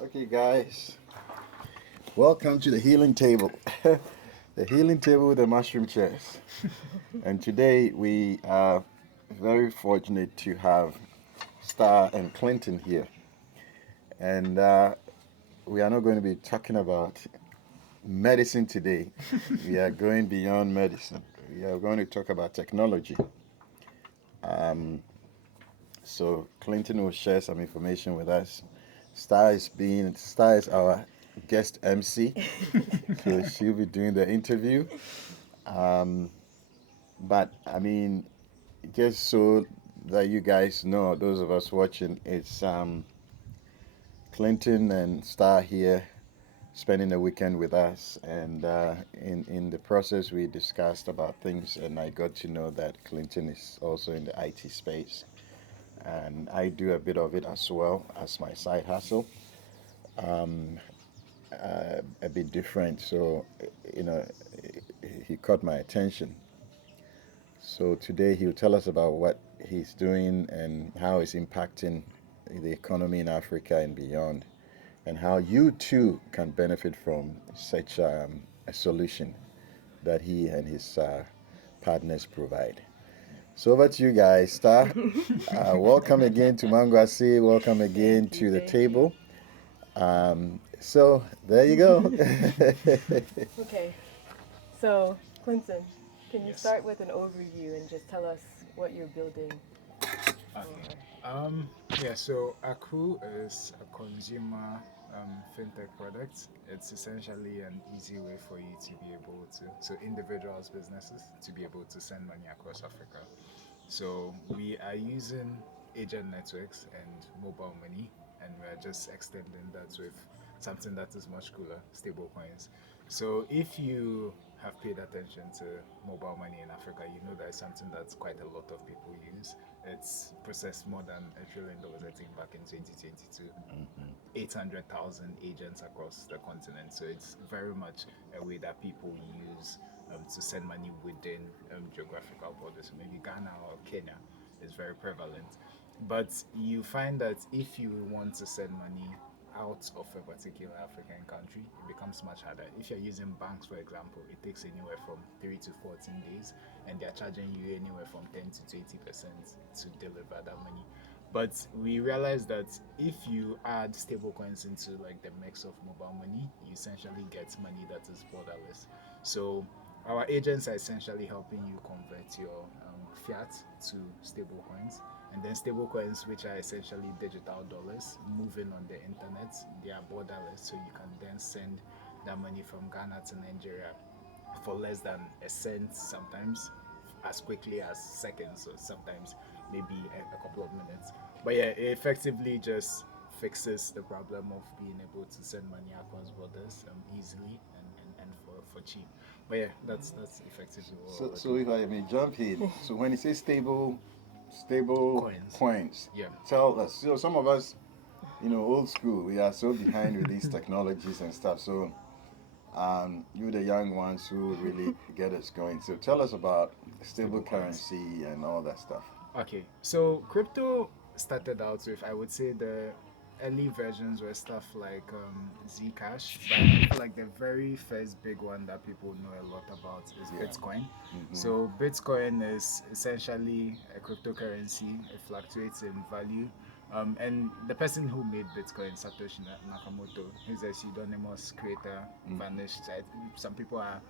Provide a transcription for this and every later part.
Okay, guys, welcome to the healing table. The healing table with the mushroom chairs. And today we are very fortunate to have Starr and Clinton here. And we are not going to be talking about medicine today. We are going beyond medicine. We are going to talk about technology. Um, so Clinton will share some information with us. Starr is our guest MC, so she'll be doing the interview. Um, but I mean, just so that you guys know, those of us watching, it's Clinton and Starr here spending the weekend with us, and in the process we discussed about things, and I got to know that Clinton is also in the IT space, and I do a bit of it as well as my side hustle. Um, a bit different, so you know, he caught my attention. So today he'll tell us about what he's doing and how it's impacting the economy in Africa and beyond, and how you too can benefit from such a solution that he and his partners provide. So over to you guys, Star. Welcome again to Mangwasi. Welcome again Thank you, to the thank you. table. So there you go. Okay, so Clinton, can you Yes. start with an overview and just tell us what you're building? Okay. Or So Aku is a consumer fintech product. It's essentially an easy way for you to be able to, so individuals, businesses, to be able to send money across Africa. So we are using agent networks and mobile money, and we're just extending that with something that is much cooler, stable coins. So if you have paid attention to mobile money in Africa, you know that it's something that quite a lot of people use. It's processed more than $1 trillion, I think, back in 2022. 800,000 agents across the continent. So it's very much a way that people use to send money within geographical borders. So maybe Ghana or Kenya is very prevalent. But you find that if you want to send money out of a particular African country, it becomes much harder. If you're using banks, for example, it takes anywhere from 3 to 14 days, and they're charging you anywhere from 10 to 20% to deliver that money. But we realized that if you add stablecoins into like the mix of mobile money, you essentially get money that is borderless. So our agents are essentially helping you convert your fiat to stablecoins, and then stablecoins, which are essentially digital dollars, moving on the internet, they are borderless. So you can then send that money from Ghana to Nigeria for less than a cent, sometimes as quickly as seconds, or sometimes maybe a couple of minutes. But yeah, it effectively just fixes the problem of being able to send money across borders easily and for cheap. But yeah, that's effectively So, what so we if I may jump in, so when you say stable coins. coins, Yeah. tell us. So some of us, old school, we are so behind with these technologies and stuff. So you're the young ones who really get us going. So tell us about stable Stable coins. currency and all that stuff. Okay, so crypto started out with, I would say, the early versions were stuff like Zcash, but I feel like the very first big one that people know a lot about is Yeah. Bitcoin. Mm-hmm. So Bitcoin is essentially a cryptocurrency. It fluctuates in value. And the person who made Bitcoin, Satoshi Nakamoto, he's a pseudonymous creator, vanished. Some people are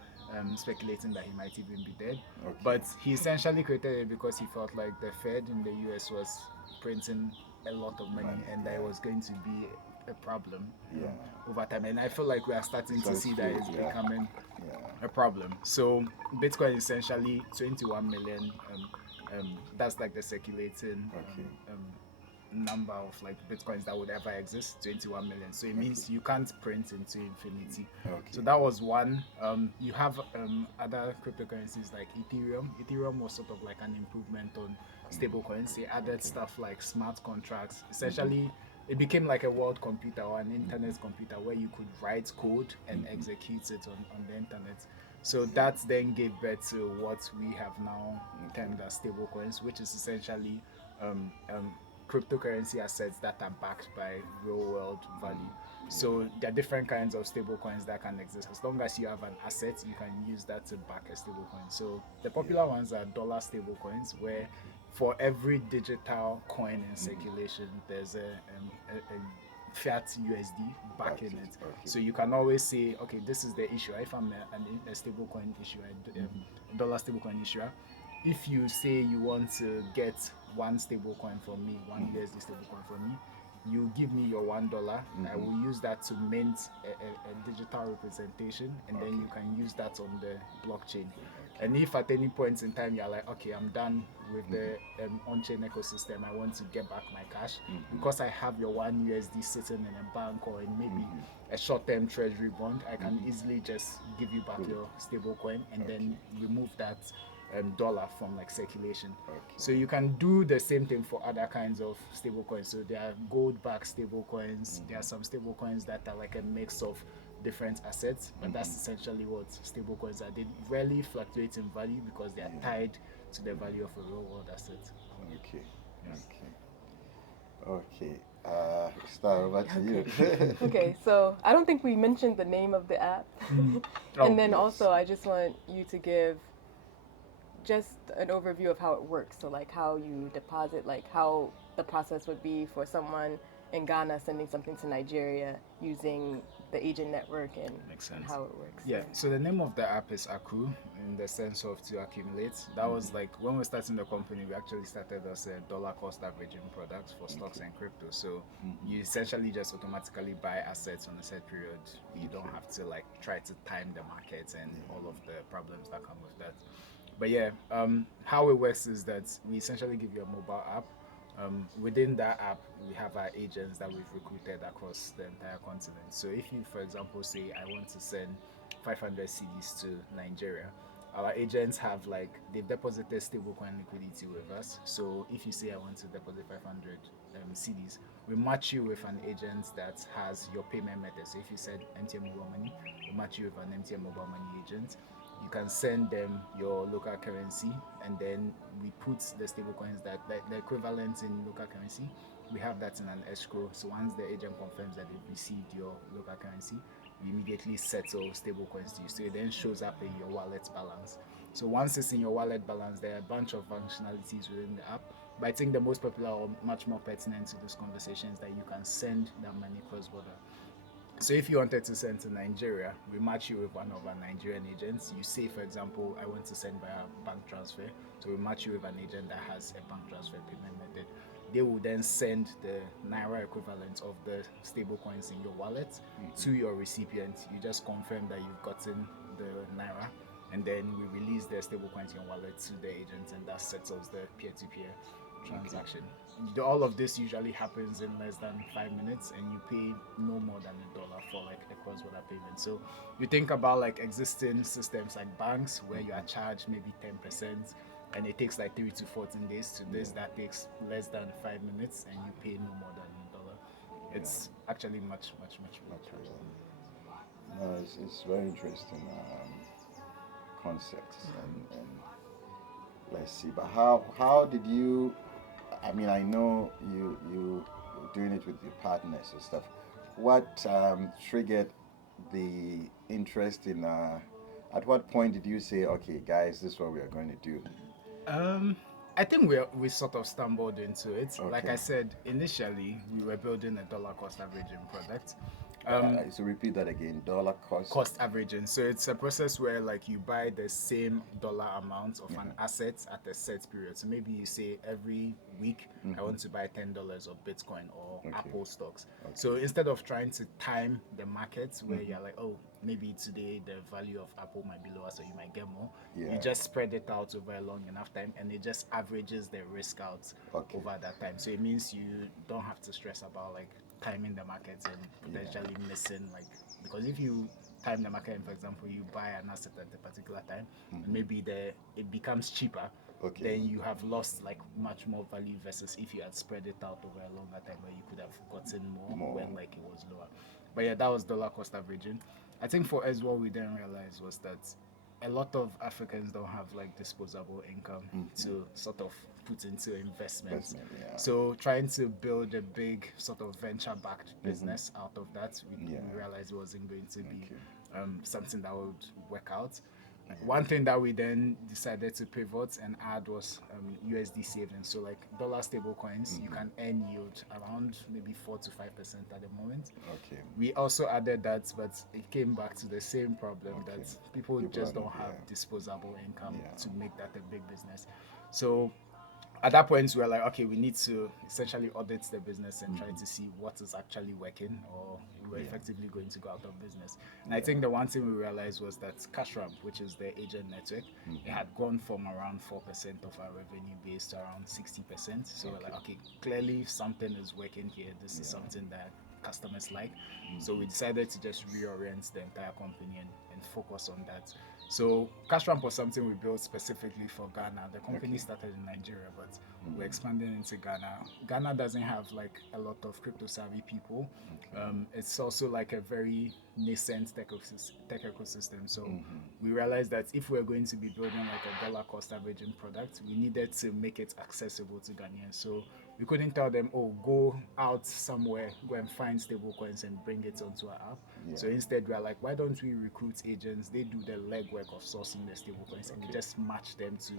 speculating that he might even be dead. Okay. But he essentially created it because he felt like the Fed in the US was printing a lot of money, Money. and that it Yeah. was going to be a problem Yeah. over time. And I feel like we are starting So to it's see that true. it's Yeah. becoming Yeah. a problem. So Bitcoin is essentially 21 million. That's like the circulating Okay. number of like bitcoins that would ever exist, 21 million. So it Okay. means you can't print into infinity. So Okay. that was one. You have other cryptocurrencies like Ethereum was sort of like an improvement on stablecoins. They added Okay. stuff like smart contracts. Mm-hmm. Essentially it became like a world computer or an internet computer where you could write code and Mm-hmm. execute it on the internet. So that then gave birth to what we have now Okay. termed as stablecoins, which is essentially um, um, cryptocurrency assets that are backed by real world value. So there are different kinds of stable coins that can exist. As long as you have an asset, you can use that to back a stable coin. So the popular ones are dollar stable coins, where for every digital coin in circulation, there's a fiat USD Back backing it. it. Okay. So you can always say, okay, this is the issue. If I'm a stable coin issuer, a dollar stable coin issuer, if you say you want to get one stable coin from me, one USD stable coin from me, you give me your $1. I will use that to mint a digital representation, and then you can use that on the blockchain. And if at any point in time you're like, okay, I'm done with the on-chain ecosystem, I want to get back my cash, because I have your one USD sitting in a bank or in maybe a short-term treasury bond, I can easily just give you back your stable coin and then remove that dollar from like circulation. So you can do the same thing for other kinds of stable coins. So there are gold-backed stable coins. There are some stable coins that are like a mix of different assets, but that's essentially what stable coins are. They rarely fluctuate in value because they are tied to the value of a real-world asset. Okay. Okay. Star, over to you. Okay, so I don't think we mentioned the name of the app. Oh, And then yes. also, I just want you to give just an overview of how it works. So, like how you deposit, like how the process would be for someone in Ghana sending something to Nigeria using the agent network, and, Makes and sense. how it works. Yeah, so the name of the app is Aku, in the sense of to accumulate. That was like when we started the company, we actually started as a dollar cost averaging products for stocks and crypto. So you essentially just automatically buy assets on a set period. You don't have to like try to time the market and all of the problems that come with that. But yeah, how it works is that we essentially give you a mobile app. Within that app, we have our agents that we've recruited across the entire continent. So if you, for example, say I want to send 500 CDs to Nigeria, our agents have like they've deposited stablecoin liquidity with us. So if you say I want to deposit 500 CDs, we match you with an agent that has your payment method. So if you said MTN Mobile Money, we match you with an MTN Mobile Money agent. You can send them your local currency, and then we put the stable coins that the equivalent in local currency. We have that in an escrow. So once the agent confirms that they've received your local currency, we immediately settle stable coins to you. So it then shows up in your wallet balance. So once it's in your wallet balance, there are a bunch of functionalities within the app. But I think the most popular or much more pertinent to this conversation is that you can send that money cross border. So if you wanted to send to Nigeria, we match you with one of our Nigerian agents. You say, for example, I want to send via bank transfer. So we match you with an agent that has a bank transfer payment method. They will then send the Naira equivalent of the stable coins in your wallet to your recipient. You just confirm that you've gotten the Naira, and then we release the stable coins in your wallet to the agent, and that settles the peer-to-peer transaction. All of this usually happens in less than 5 minutes, and you pay no more than $1 for like a cross-border payment. So you think about like existing systems like banks where you are charged maybe 10%, and it takes like 3 to 14 days. To this, that takes less than 5 minutes, and you pay no more than $1. It's actually much No, it's very interesting concepts, and let's see. But how did you? I mean, I know you were doing it with your partners and stuff. What triggered the interest in? At what point did you say, okay, guys, this is what we are going to do? I think we sort of stumbled into it. Like I said, initially we were building a dollar cost averaging product. So repeat that again. Dollar Cost averaging. So it's a process where like you buy the same dollar amount of an asset at a set period. So maybe you say every week I want to buy $10 of Bitcoin or Apple stocks. So instead of trying to time the markets where you're like, oh, maybe today the value of Apple might be lower, so you might get more. You just spread it out over a long enough time, and it just averages the risk out over that time. So it means you don't have to stress about like timing the markets and potentially missing like, because if you time the market and for example you buy an asset at a particular time, maybe it becomes cheaper, then you have lost like much more value versus if you had spread it out over a longer time where you could have gotten more when like it was lower. But yeah, that was dollar cost averaging. I think for us what we didn't realize was that a lot of Africans don't have like disposable income to sort of put into investments. Investment, yeah. So trying to build a big sort of venture-backed business out of that, we realized it wasn't going to be something that would work out. One thing that we then decided to pivot and add was USD savings. So like dollar stable coins, you can earn yield around maybe 4 to 5% at the moment. Okay. We also added that, but it came back to the same problem that people just don't have yeah. disposable income Yeah. to make that a big business. So at that point, we were like, okay, we need to essentially audit the business and try to see what is actually working, or we're effectively going to go out of business. And I think the one thing we realized was that CashRamp, which is the agent network, it had gone from around 4% of our revenue base to around 60%. So we're like, okay, clearly something is working here. This is something that customers like. So we decided to just reorient the entire company and focus on that. So CashRamp was something we built specifically for Ghana. The company started in Nigeria, but we're expanding into Ghana. Ghana doesn't have like a lot of crypto savvy people. It's also like a very nascent tech ecosystem. So we realized that if we're going to be building like a dollar cost averaging product, we needed to make it accessible to Ghanaians. So we couldn't tell them, oh, go out somewhere, go and find stable coins and bring it onto our app. So instead, we are like, why don't we recruit agents? They do the legwork of sourcing the stable coins and we just match them to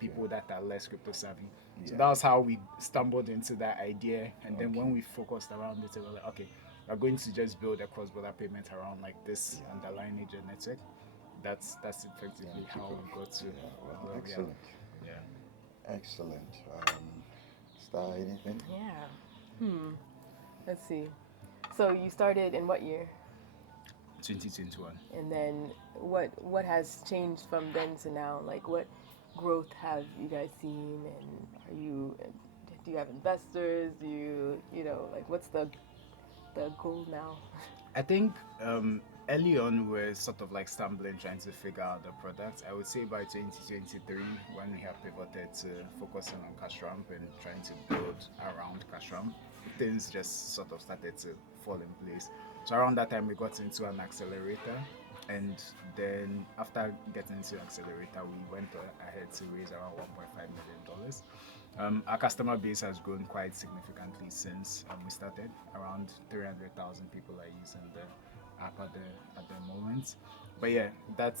people that are less crypto savvy. So that was how we stumbled into that idea. And then when we focused around it, we were like, okay, we're going to just build a cross-border payment around like this underlying agent network. That's effectively how we got to where Excellent. we are. Yeah. Excellent. Star, anything? Yeah. Let's see. So you started in what year? 2021. And then what has changed from then to now? Like what growth have you guys seen, and do you have investors? Do you know, like what's the goal now? I think early on we're sort of like stumbling trying to figure out the product. I would say by 2023, when we have pivoted to focusing on CashRamp and trying to build around CashRamp, things just sort of started to fall in place. So around that time we got into an accelerator, and then after getting into accelerator we went ahead to raise around $1.5 million. Our customer base has grown quite significantly since we started. Around 300,000 people are using the app at the moment. But yeah, that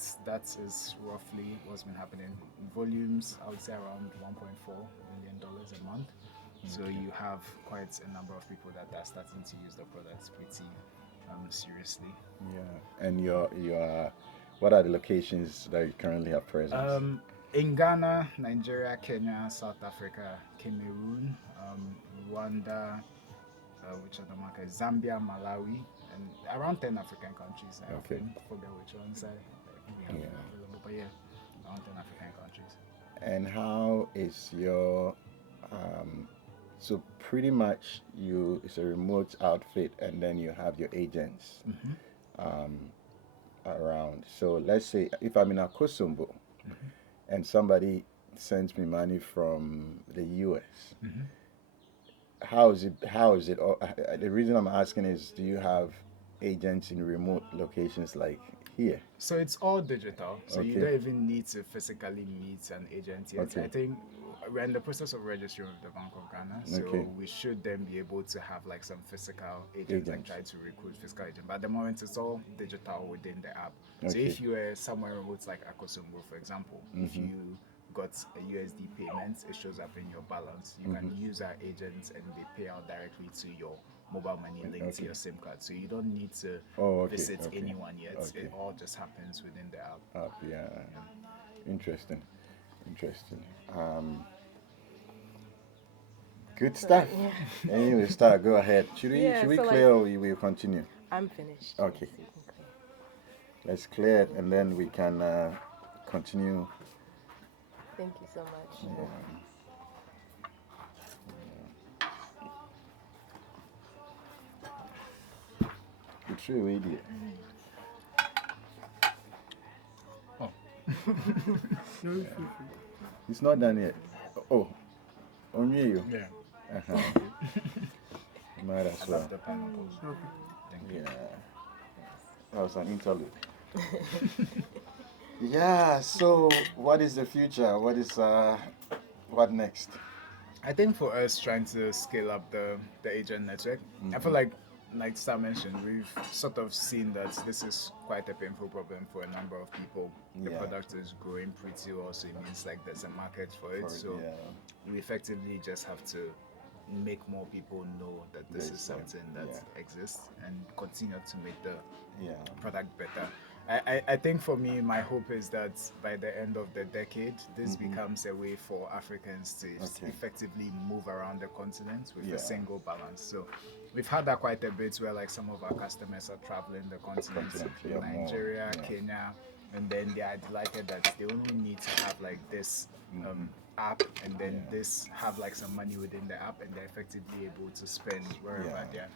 is roughly what's been happening. Volumes, I would say around $1.4 million a month. So you have quite a number of people that are starting to use the products pretty seriously. Yeah. And your what are the locations that you currently have presence? In Ghana, Nigeria, Kenya, South Africa, Cameroon, Rwanda, which other market? Zambia, Malawi, and around 10 African countries. I forget which ones we have available, but yeah, around 10 African countries. And how is your so pretty much it's a remote outfit, and then you have your agents around. So let's say if I'm in Akosombo and somebody sends me money from the US, how is it? The reason I'm asking is, do you have agents in remote locations like here? So it's all digital. So you don't even need to physically meet an agent yet. I think we're in the process of registering with the Bank of Ghana, so we should then be able to have like some physical agents, like try to recruit physical agents. But at the moment, it's all digital within the app. So if you are somewhere remote, like Akosombo, for example, if you got a USD payment, it shows up in your balance. You can use our agents and they pay out directly to your mobile money linked to your SIM card. So you don't need to visit anyone yet. It all just happens within the app. Yeah. Interesting. Good stuff. Anyway, start. Go ahead. Should we clear, or we will continue? I'm finished. Okay. Yes, you can clear. Let's clear it, and then we can continue. Thank you so much. It's true, idiot. Oh. It's not done yet. Oh, on you. Yeah. Might as I well. love the pineapples. Thank you. Yeah. That was an interlude. Yeah. So, what is the future? What next? I think for us trying to scale up the agent network, I feel like Star mentioned, we've sort of seen that this is quite a painful problem for a number of people. The Yeah. product is growing pretty well, so it means like there's a market for it. So Yeah. we effectively just have to make more people know that this is There's like, something that yeah. exists and continue to make the Yeah. product better. I think for me, my hope is that by the end of the decade, this becomes a way for Africans to Okay. effectively move around the continent with Yeah. a single balance. So we've had that quite a bit where like some of our customers are traveling the continent, Continent, yeah, more. Nigeria, Yeah. Kenya, and then they are delighted that they only need to have like this app and then Yeah. this have like some money within the app and they're effectively able to spend wherever Yeah.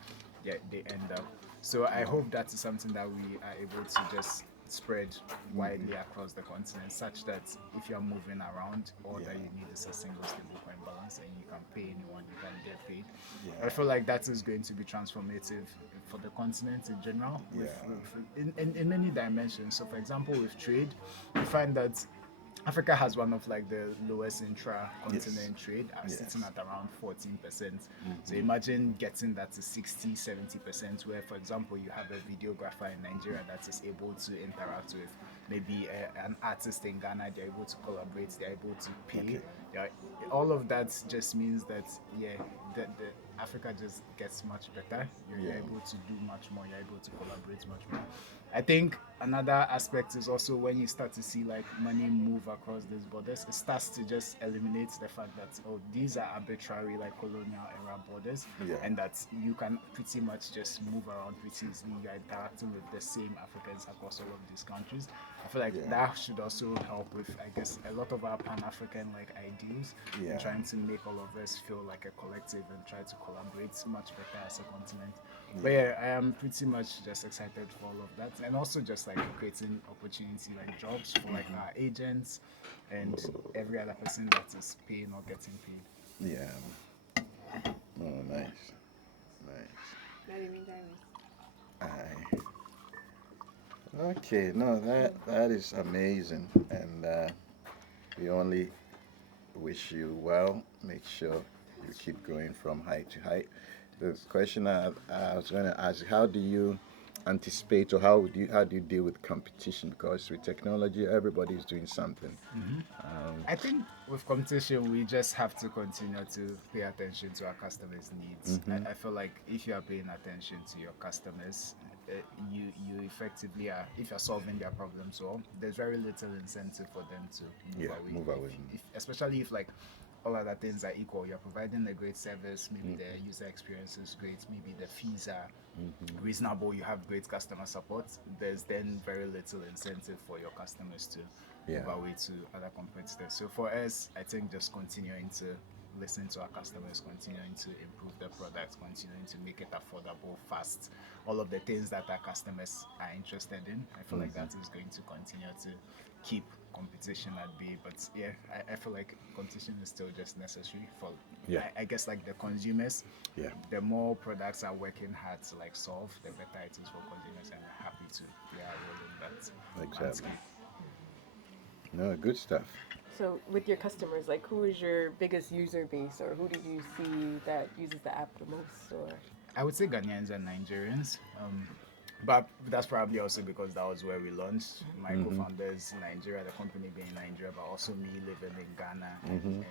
they end up. So I hope that is something that we are able to just spread widely across the continent, such that if you're moving around, all that Yeah. you need is a single stablecoin balance, and you can pay anyone, you can get paid. Yeah. I feel like that is going to be transformative for the continent in general, in many dimensions. So, for example, with trade, we find that Africa has one of like the lowest intra-continent trade, sitting Yes. at around 14%. So imagine getting that to 60, 70%, where, for example, you have a videographer in Nigeria that is able to interact with maybe an artist in Ghana, they're able to collaborate, they're able to pay. Okay. They're, all of that just means that, yeah, the Africa just gets much better. You're Yeah. able to do much more, you're able to collaborate much more. I think another aspect is also when you start to see like money move across these borders, it starts to just eliminate the fact that oh, these are arbitrary like colonial era borders, Yeah. and that you can pretty much just move around pretty easily. You're interacting with the same Africans across all of these countries. I feel like Yeah. that should also help with, I guess, a lot of our Pan-African like ideals Yeah. and trying to make all of us feel like a collective and try to collaborate much better as a continent. But yeah, I am pretty much just excited for all of that, and also just like creating opportunity like jobs for like our agents and every other person that is paying or getting paid. Yeah. Oh, nice. Nice. Very dynamic. Aye. Okay. No, that is amazing, and we only wish you well. Make sure you keep going from height to height. The question I was going to ask: how do you anticipate, or how do you deal with competition? Because with technology, everybody is doing something. I think with competition, we just have to continue to pay attention to our customers' needs. I feel like if you are paying attention to your customers, you effectively are, if you're solving their problems well, there's very little incentive for them to move Yeah, away. move away. If, especially if like all other things are equal, you're providing a great service, maybe the user experience is great, maybe the fees are reasonable, you have great customer support, there's then very little incentive for your customers to Yeah. move away to other competitors. So for us, I think just continuing to listen to our customers, continuing to improve the product, continuing to make it affordable, fast, all of the things that our customers are interested in. I feel like that is going to continue to keep competition at bay. But yeah, I feel like competition is still just necessary for, Yeah. I guess, like the consumers. Yeah. The more products are working hard to like solve, the better it is for consumers, and we're happy to play our role in that Exactly. landscape. No, good stuff. So, with your customers, like, who is your biggest user base, or who do you see that uses the app the most? Or I would say Ghanaians and Nigerians. But that's probably also because that was where we launched. My co-founders in Nigeria, the company being in Nigeria, but also me living in Ghana and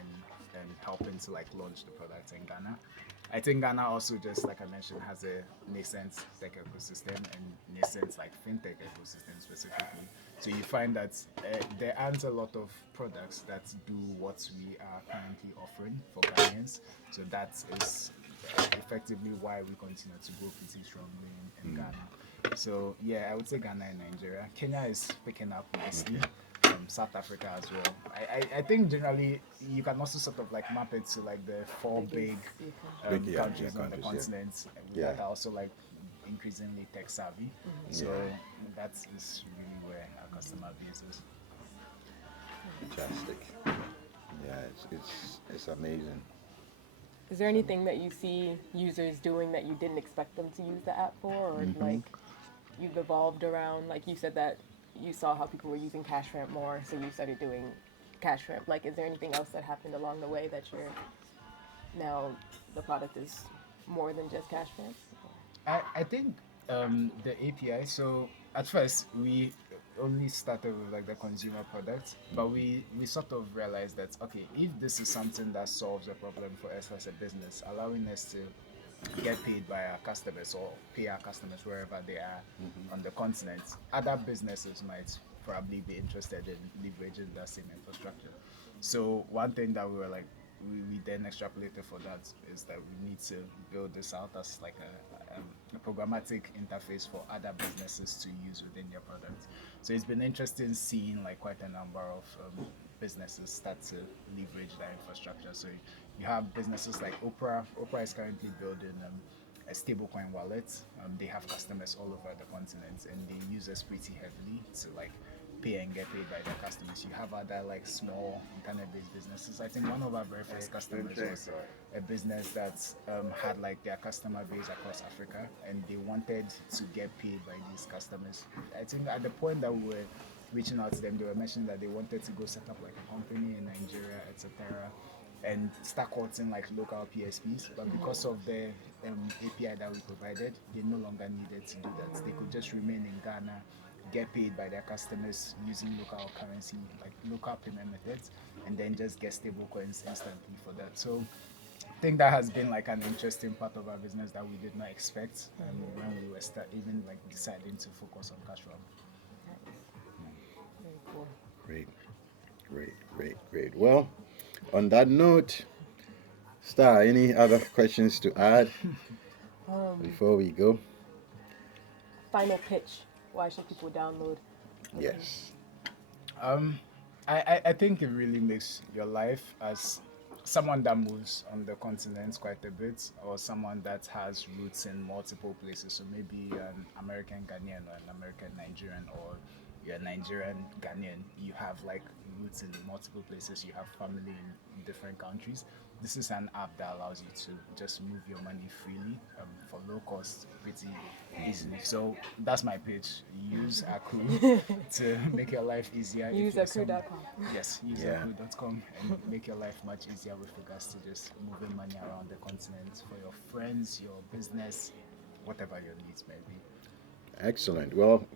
helping to like launch the product in Ghana. I think Ghana also, just like I mentioned, has a nascent tech ecosystem and nascent like fintech ecosystem specifically. So you find that there aren't a lot of products that do what we are currently offering for Ghanaians. So that is effectively why we continue to grow pretty strongly in Ghana. So yeah, I would say Ghana and Nigeria. Kenya is picking up nicely. South Africa as well. I think generally you can also sort of like map it to like the four big Big, yeah, countries on the countries, yeah. continent Yeah. that are also like increasingly tech savvy. So that is really where our customer base is. Fantastic. Yeah, it's amazing. is there anything that you see users doing that you didn't expect them to use the app for, or like you've evolved around? Like you said that you saw how people were using Cash Ramp more, so you started doing Cash Ramp. Like, is there anything else that happened along the way that you're now the product is more than just cash payments? I think the API. So at first we only started with like the consumer product, but we sort of realized that okay, if this is something that solves a problem for us as a business, allowing us to get paid by our customers or pay our customers wherever they are on the continent, other businesses might probably be interested in leveraging that same infrastructure. So one thing that we were like, we then extrapolated for that is that we need to build this out as like a programmatic interface for other businesses to use within their product. So it's been interesting seeing like quite a number of businesses start to leverage that infrastructure. So you have businesses like Opera. Opera is currently building a stablecoin wallet. They have customers all over the continent, and they use us pretty heavily to like pay and get paid by their customers. You have other like small internet-based businesses. I think one of our very first customers was a business that had like their customer base across Africa, and they wanted to get paid by these customers. I think at the point that we were reaching out to them, they were mentioning that they wanted to go set up like a company in Nigeria, etc., and start quoting like local PSPs. But because of the API that we provided, they no longer needed to do that. They could just remain in Ghana, get paid by their customers using local currency, like local payment methods, and then just get stable coins instantly for that. So I think that has been like an interesting part of our business that we did not expect when we were even like deciding to focus on cash flow. Very cool. Great, great. Well, on that note, Star, any other questions to add before we go? Final pitch. Why should people download? Yes. I think it really makes your life as someone that moves on the continent quite a bit, or someone that has roots in multiple places. So maybe you're an American Ghanaian or an American Nigerian, or you're a Nigerian Ghanaian. You have like roots in multiple places. You have family in different countries. This is an app that allows you to just move your money freely for low cost, pretty easily. So that's my pitch. Use Aku to make your life easier. Use Aku.com. Yes, use Yeah. Aku.com and make your life much easier with regards to just moving money around the continent for your friends, your business, whatever your needs may be. Excellent. Well,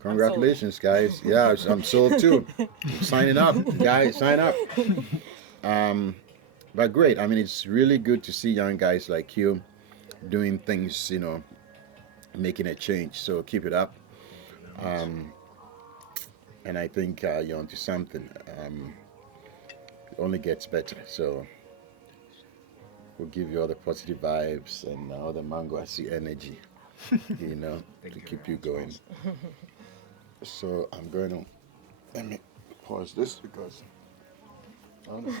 congratulations, guys. Yeah, I'm sold too. I'm signing up, guys. Sign up. But great. I mean, it's really good to see young guys like you doing things, making a change. So keep it up. And I think you're onto something. It only gets better. So we'll give you all the positive vibes and all the mangoasi energy, to keep you going. So I'm going to let me pause this because I don't know.